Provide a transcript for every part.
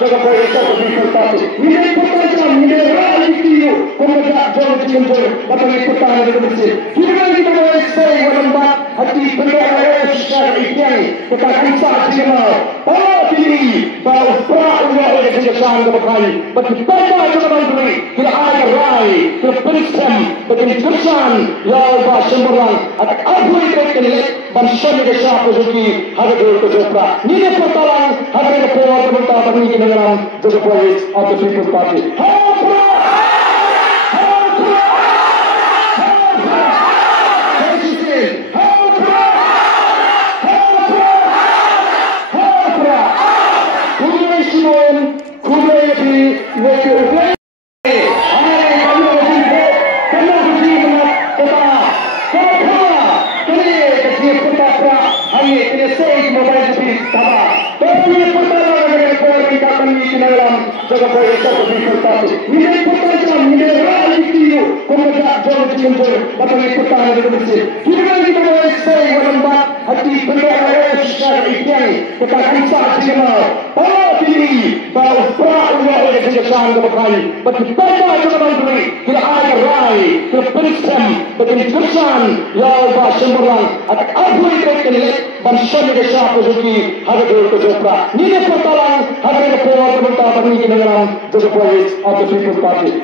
gioca poi il gioco più importante. Mi è importante, mi è reality io, come già giorno di un giorno, ma per l'importante come si. Chi non devono essere, guarda, a ti prendere la sciara i piani, perché cansati di no. Oh, ti va a sprare un uomo che si lasciando per fare, ma ti fai mai giocare to the eye rai, to the princess, but in Kirsan, Yao Ba Shimbaran, at Abui Bekin, Banshani the Shah Suzuki, Hagadu Kazopra, Nina Patalan, Hagadu Power, the Tabani Kinaran, the voice of the People's Party. Gioca poi il gioco più importante. Mi è importante, mi è reality io, come già giorno di un giorno, ma per l'importante come si. Chi non devono essere, guarda, a ti prendere la sciara i piani, perché cansati di no. Oh, ti va a sprare un uomo che si lasciando per fare, ma ti fai mai giocare to the eye rai, to the princess, but in Kirsan, Yao Ba Shimbaran, at Abui Bekin, Banshani the Shah Suzuki, Hagadu Kazopra, Nina Patalan, Hagadu Power, the Tabani Kinaran, the voice of the People's Party.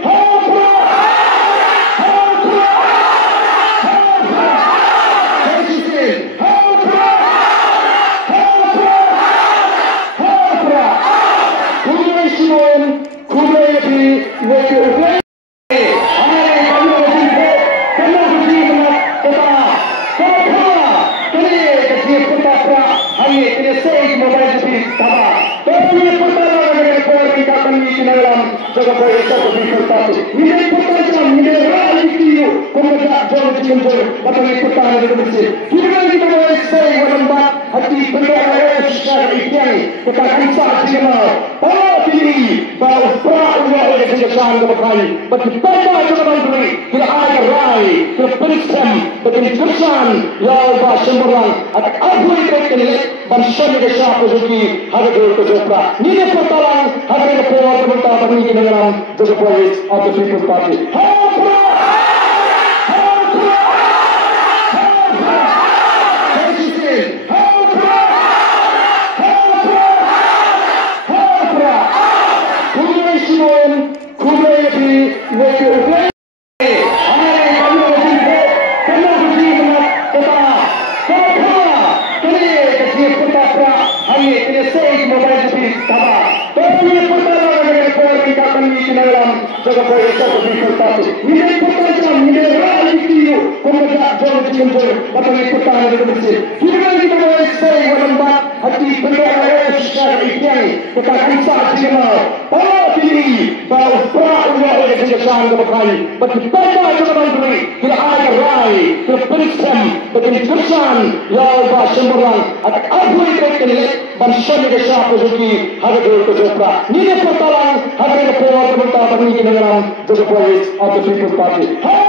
Gioca poi il gioco più importante. Mi è importante, mi è reality io, come già giorno di un giorno, ma per l'importante come si. Chi non devono essere, guarda, a ti prendere la sciara i piani, perché cansati di no. Oh, ti va a sprare un uomo che si lasciando per fare, ma ti fai mai giocare to the eye rai, to the princess, but in Kirsan, Yao Ba Shimbaran, at Abui Bekin, Banshani the Shah Suzuki, Hagadu Kazopra, Nina Patalan, Hagadu Power, the Tabani Kinaran, the voice of the People's Party. Gioca poi il gioco più importante. Mi è importante, mi è reality io, come già giorno di un giorno, ma per l'importante come si. Chi non devono essere, guarda, a ti prendere la sciara i piani, perché cansati di no. Oh, ti va a sprare un uomo che si lasciando per fare, ma ti fai mai giocare to the eye rai, to the princess, but in Kirsan, Yao Ba Shimbaran, at Abui Bekin, Banshani the Shah Suzuki, Hagadu Kazopra, Nina Patalan, Hagadu Power, the Tabani Kinaran, the voice of the People's Party. Who